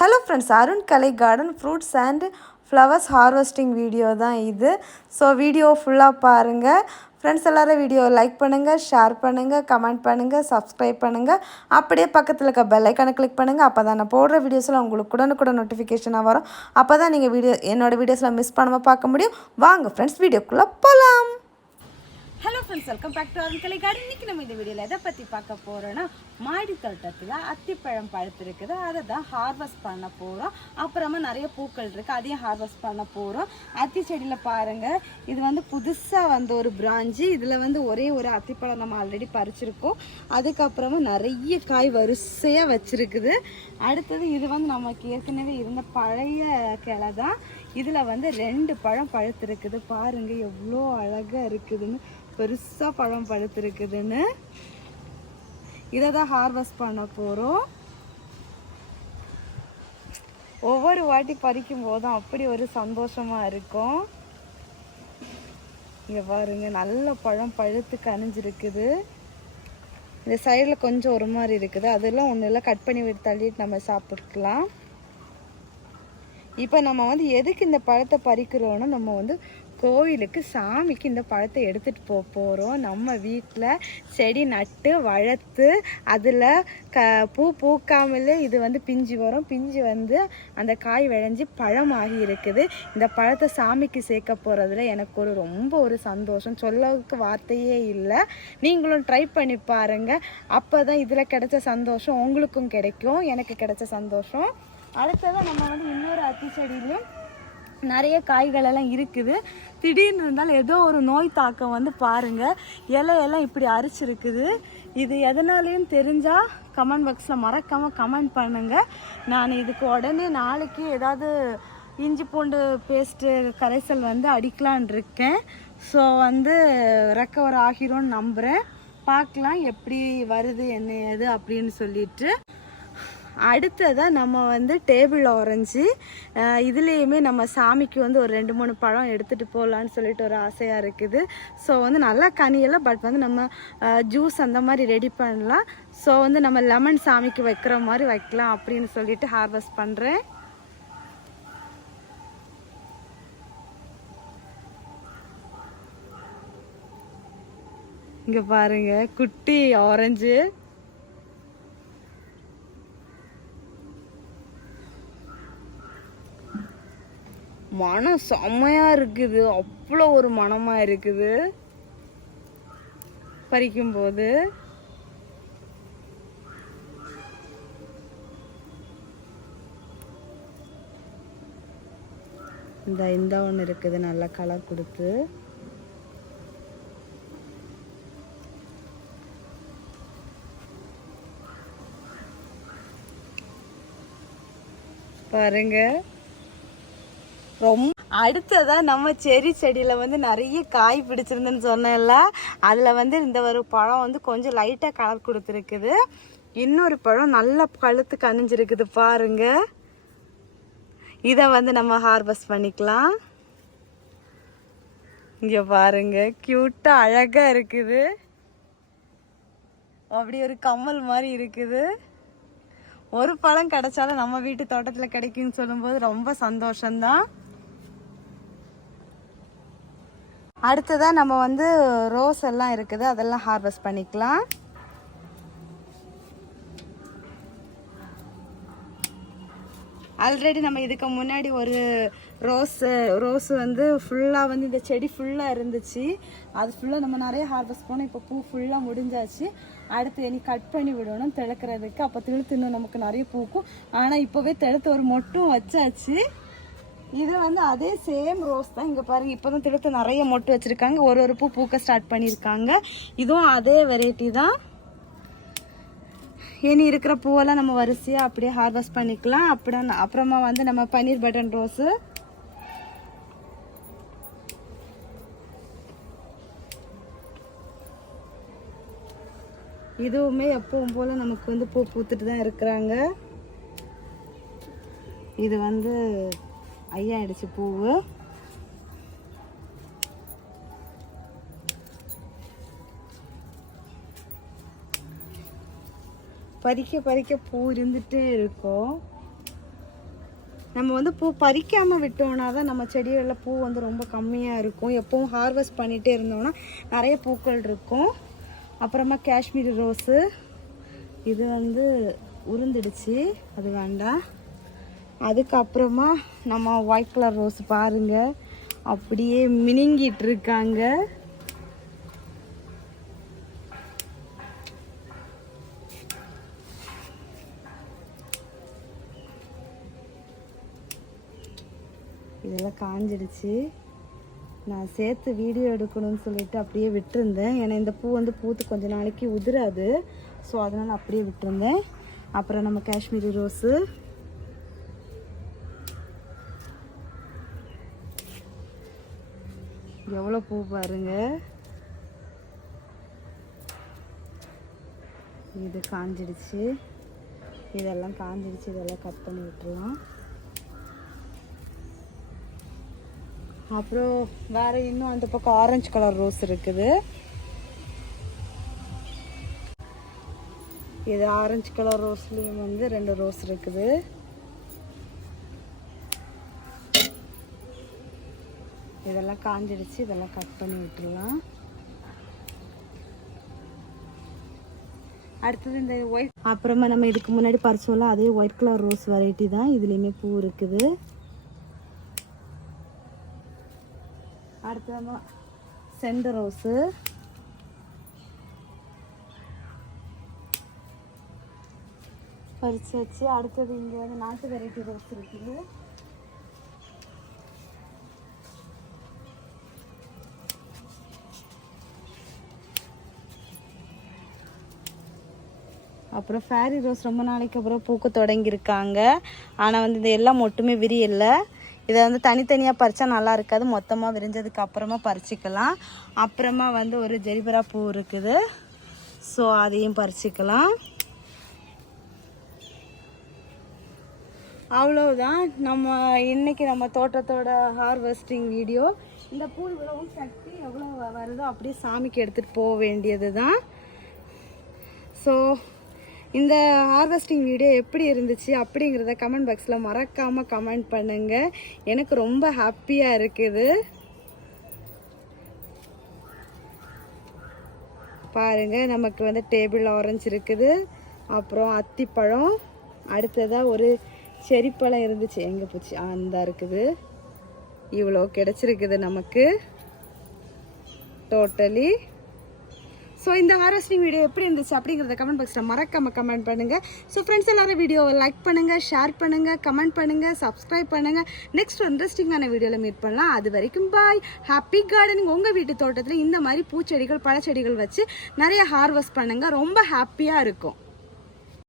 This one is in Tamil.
Hello friends Arun Kalai garden fruits and flowers harvesting video தான் இது. ஸோ வீடியோ ஃபுல்லாக பாருங்கள் ஃப்ரெண்ட்ஸ் எல்லோரும் வீடியோ லைக் பண்ணுங்கள் ஷேர் பண்ணுங்கள் கமெண்ட் பண்ணுங்கள் சப்ஸ்கிரைப் பண்ணுங்கள் அப்படியே பக்கத்தில் இருக்க பெல்லைக்கான கிளிக் பண்ணுங்கள் அப்போ தான் நான் போடுற வீடியோஸில் உங்களுக்கு உடனுக்குடன் நோட்டிஃபிகேஷனாக வரும். அப்போ தான் நீங்கள் வீடியோ என்னோடய வீடியோஸில் மிஸ் பண்ணாமல் பார்க்க முடியும். வாங்க ஃப்ரெண்ட்ஸ் வீடியோக்குள்ளே போகலாம் friends welcome back to Arunkalai garden இன்றைக்கி நம்ம இந்த வீடியோவில் எதை பற்றி பார்க்க போகிறோன்னா மாடி தோட்டத்தில் அத்திப்பழம் பழுத்திருக்குது. அதை தான் ஹார்வெஸ்ட் பண்ண போகிறோம் அப்புறமா நிறைய பூக்கள் இருக்குது அதையும் ஹார்வெஸ்ட் பண்ண போகிறோம் அத்தி செடியில் பாருங்கள் இது வந்து புதுசாக வந்த ஒரு பிராஞ்சு. இதில் வந்து ஒரே ஒரு அத்திப்பழம் நம்ம ஆல்ரெடி பறிச்சிருக்கோம். அதுக்கப்புறமா நிறைய காய் வரிசையாக வச்சுருக்குது. அடுத்தது இது வந்து நமக்கு ஏற்கனவே இருந்த பழைய கிளை தான். இதில் வந்து ரெண்டு பழம் பழுத்திருக்குது. பாருங்கள் எவ்வளோ அழகாக இருக்குதுன்னு. பெருசாக பழம் பழுத்திருக்குதுன்னு. இதை தான் ஹார்வெஸ்ட் பண்ண போகிறோம் ஒவ்வொரு வாட்டி பறிக்கும் போதும் அப்படி ஒரு சந்தோஷமாக இருக்கும். இங்கே பாருங்க நல்ல பழம் பழுத்து கனிஞ்சிருக்குது. இந்த சைடில் கொஞ்சம் ஒரு மாதிரி இருக்குது. அதெல்லாம் ஒன்றும் இல்லை கட் பண்ணி விட்டு தள்ளிட்டு நம்ம சாப்பிட்டுக்கலாம். இப்போ நம்ம வந்து எதுக்கு இந்த பழத்தை பறிக்கிறோன்னா நம்ம வந்து கோவிலுக்கு சாமிக்கு இந்த பழத்தை எடுத்துகிட்டு போக போகிறோம் நம்ம வீட்டில் செடி நட்டு வளர்த்து அதில் க பூ பூக்காமலே இது வந்து பிஞ்சு வரும். பிஞ்சு வந்து அந்த காய் விளைஞ்சி பழமாகி இருக்குது. இந்த பழத்தை சாமிக்கு சேர்க்க போகிறதுல எனக்கு ஒரு ரொம்ப ஒரு சந்தோஷம். சொல்லவுக்கு வார்த்தையே இல்லை. நீங்களும் ட்ரை பண்ணி பாருங்கள் அப்போ தான் இதில் கிடைச்ச சந்தோஷம் உங்களுக்கும் கிடைக்கும். எனக்கு கிடைச்ச சந்தோஷம். அடுத்ததாக நம்ம வந்து இன்னொரு அத்தி செடியிலையும் நிறைய காய்கள் எல்லாம் இருக்குது. திடீர்னு இருந்தாலும் ஏதோ ஒரு நோய் தாக்கம் வந்து பாருங்க. இலையெல்லாம் இப்படி அரிச்சிருக்குது. இது எதனாலேயும் தெரிஞ்சால் கமெண்ட் பாக்ஸில் மறக்காமல் கமெண்ட் பண்ணுங்கள் நான் இதுக்கு உடனே நாளைக்கு ஏதாவது இஞ்சி பூண்டு பேஸ்ட்டு கரைசல் வந்து அடிக்கலான் இருக்கேன். ஸோ வந்து ரெக்கவர் ஆகிரும்னு நம்புகிறேன் பார்க்கலாம் எப்படி வருது என்ன ஏது அப்படின்னு சொல்லிட்டு. அடுத்ததாக நம்ம வந்து டேபிள் ஆரஞ்சு இதுலேயுமே நம்ம சாமிக்கு வந்து ஒரு ரெண்டு மூணு பழம் எடுத்துகிட்டு போகலான்னு சொல்லிட்டு ஒரு ஆசையாக இருக்குது. ஸோ வந்து நல்லா கனியலை பட் வந்து நம்ம ஜூஸ் அந்த மாதிரி ரெடி பண்ணலாம். ஸோ வந்து நம்ம லெமன் சாமிக்கு வைக்கிற மாதிரி வைக்கலாம் அப்படின்னு சொல்லிட்டு ஹார்வெஸ்ட் பண்ணுறேன் இங்கே பாருங்க குட்டி ஆரஞ்சு. மனம் செம்மையா இருக்குது. அவ்வளோ ஒரு மனமாக இருக்குது. பறிக்கும்போது. இந்த இந்த ஒன்று இருக்குது. நல்லா கலர் கொடுத்து. பாருங்கள் ரொம்ப அடுத்ததாக நம்ம செரி செடியில் வந்து நிறைய காய் பிடிச்சிருந்துன்னு சொன்னேன்ல. அதில் வந்து இந்த ஒரு பழம் வந்து கொஞ்சம் லைட்டாக கலர் கொடுத்துருக்குது. இன்னொரு பழம் நல்லா கழுத்து கனிஞ்சிருக்குது பாருங்க. இதை வந்து நம்ம ஹார்வெஸ்ட் பண்ணிக்கலாம். இங்கே பாருங்க க்யூட்டாக அழகாக இருக்குது. அப்படி ஒரு கம்மல் மாதிரி இருக்குது. ஒரு பழம் கிடைச்சாலும் நம்ம வீட்டு தோட்டத்தில் கிடைக்கும்னு சொல்லும்போது ரொம்ப சந்தோஷம்தான். அடுத்ததாக நம்ம வந்து ரோஸ் எல்லாம் இருக்குது அதெல்லாம் ஹார்வெஸ்ட் பண்ணிக்கலாம். ஆல்ரெடி நம்ம இதுக்கு முன்னாடி ஒரு ரோஸு ரோஸ் வந்து ஃபுல்லாக வந்து இந்த செடி ஃபுல்லாக இருந்துச்சு. அது ஃபுல்லாக நம்ம நிறைய ஹார்வெஸ்ட் பண்ணோம் இப்போ பூ ஃபுல்லாக முடிஞ்சாச்சு. அடுத்து இனி கட் பண்ணி விடணும் திளக்கிறதுக்கு. அப்போ திழுத்து இன்னும் நமக்கு நிறைய பூக்கும். ஆனால் இப்போவே திழுத்து ஒரு மொட்டும் வச்சாச்சு. இது வந்து அதே சேம் ரோஸ் தான். இங்கே பாருங்கள் இப்போ தான் திருத்த நிறைய மொட்டு வச்சுருக்காங்க. ஒரு ஒரு பூ பூக்க ஸ்டார்ட் பண்ணியிருக்காங்க. இதுவும் அதே வெரைட்டி தான். இனி இருக்கிற பூவெல்லாம் நம்ம வரிசையாக அப்படியே ஹார்வெஸ்ட் பண்ணிக்கலாம். அப்புறம் அப்புறமா வந்து நம்ம பன்னீர் பட்டன் ரோஸு இதுவுமே எப்பவும் போல் நமக்கு வந்து பூ பூத்துட்டு தான் இருக்கிறாங்க. இது வந்து ஐயாயிடுச்சு பூவு. பறிக்க பறிக்க பூ இருந்துகிட்டே இருக்கும். நம்ம வந்து பூ பறிக்காமல் விட்டோம்னா தான் நம்ம செடிகளில் பூ வந்து ரொம்ப கம்மியாக இருக்கும். எப்பவும் ஹார்வெஸ்ட் பண்ணிகிட்டே இருந்தோம்னா நிறைய பூக்கள் இருக்கும். அப்புறமா காஷ்மீரி ரோஸு. இது வந்து உருந்துடுச்சு. அது வேண்டாம். அதுக்கப்புறமா நம்ம ஒயிட் கலர் ரோஸ் பாருங்க. அப்படியே மினுங்கிட்டு இருக்காங்க. இதெல்லாம் காஞ்சிடுச்சு. நான் சேர்த்து வீடியோ எடுக்கணும்னு சொல்லிட்டு அப்படியே விட்டுருந்தேன். ஏன்னா இந்த பூ வந்து பூத்து கொஞ்ச நாளைக்கு உதிராது. ஸோ அதனால் அப்படியே விட்டுருந்தேன். அப்புறம் நம்ம காஷ்மீரி ரோஸு எவ்வளோ பூ பாருங்க. இது காஞ்சிடுச்சு. இதெல்லாம் காஞ்சிடுச்சு. இதெல்லாம் கட் பண்ணி விட்டுறலாம். அப்புறம் வேற இன்னும் அந்த பக்கம் ஆரஞ்சு கலர் ரோஸ் இருக்குது. இது ஆரஞ்சு கலர் ரோஸ்லேயும் வந்து ரெண்டு ரோஸ் இருக்குது. இதெல்லாம் காஞ்சிடுச்சு இதெல்லாம் கட் பண்ணி விட்டுடலாம். அடுத்தது இந்த ஒயிட் அப்புறமா நம்ம இதுக்கு முன்னாடி பறிச்சோம்ல அதே ஒயிட் கலர் ரோஸ் வெரைட்டி தான் இதுலேயுமே பூ இருக்குது. அடுத்தது செண்டு ரோஸு பறிச்சு வச்சு அடுத்தது இங்கே வந்து நாட்டு வெரைட்டி ரோஸ் இருக்குது அப்புறம் ஃபேரி ரோஸ் ரொம்ப நாளைக்கு அப்புறம் பூக்க தொடங்கியிருக்காங்க. ஆனால் வந்து இது எல்லாம் மட்டுமே விரியலை. இதை வந்து தனித்தனியாக பறித்தா நல்லா இருக்காது. மொத்தமாக விரிஞ்சதுக்கு அப்புறமா பறிச்சிக்கலாம். அப்புறமா வந்து ஒரு ஜெரிபரா பூ இருக்குது. ஸோ அதையும் பறிச்சிக்கலாம். அவ்வளோதான் நம்ம இன்றைக்கி நம்ம தோட்டத்தோட ஹார்வெஸ்டிங் வீடியோ இந்த பூ இவ்வளவும் சக்தி எவ்வளோ வருதோ அப்படியே சாமிக்கு எடுத்துகிட்டு போக வேண்டியது தான் ஸோ இந்த ஹார்வெஸ்டிங் வீடியோ எப்படி இருந்துச்சு அப்படிங்கிறத கமெண்ட் பாக்ஸில் மறக்காமல் கமெண்ட் பண்ணுங்கள் எனக்கு ரொம்ப ஹாப்பியாக இருக்குது. பாருங்க நமக்கு வந்து டேபிள் ஆரஞ்சு இருக்குது. அப்புறம் அத்திப்பழம். அடுத்ததாக ஒரு செரிப்பழம் இருந்துச்சு. எங்கே போச்சு? அந்த இருக்குது. இவ்வளோ கிடச்சிருக்குது நமக்கு. டோட்டலி ஸோ இந்த ஹாரஸ்டிங் வீடியோ எப்படி இருந்துச்சு அப்படிங்கிறத கமெண்ட் பாக்ஸில் மறக்காம கமெண்ட் பண்ணுங்கள் ஸோ ஃப்ரெண்ட்ஸ் எல்லாரும் வீடியோவை லைக் பண்ணுங்கள் ஷேர் பண்ணுங்கள் கமெண்ட் பண்ணுங்கள் சப்ஸ்கிரைப் பண்ணுங்கள் நெக்ஸ்ட் இன்ட்ரெஸ்டிங்கான வீடியோவில் மீட் பண்ணலாம். அது வரைக்கும் பாய் ஹாப்பி கார்டனிங் உங்கள் வீட்டு தோட்டத்தில் இந்த மாதிரி பூச்செடிகள் பழச்செடிகள் வச்சு நிறைய ஹார்வெஸ்ட் பண்ணுங்கள் ரொம்ப ஹாப்பியாக இருக்கும்.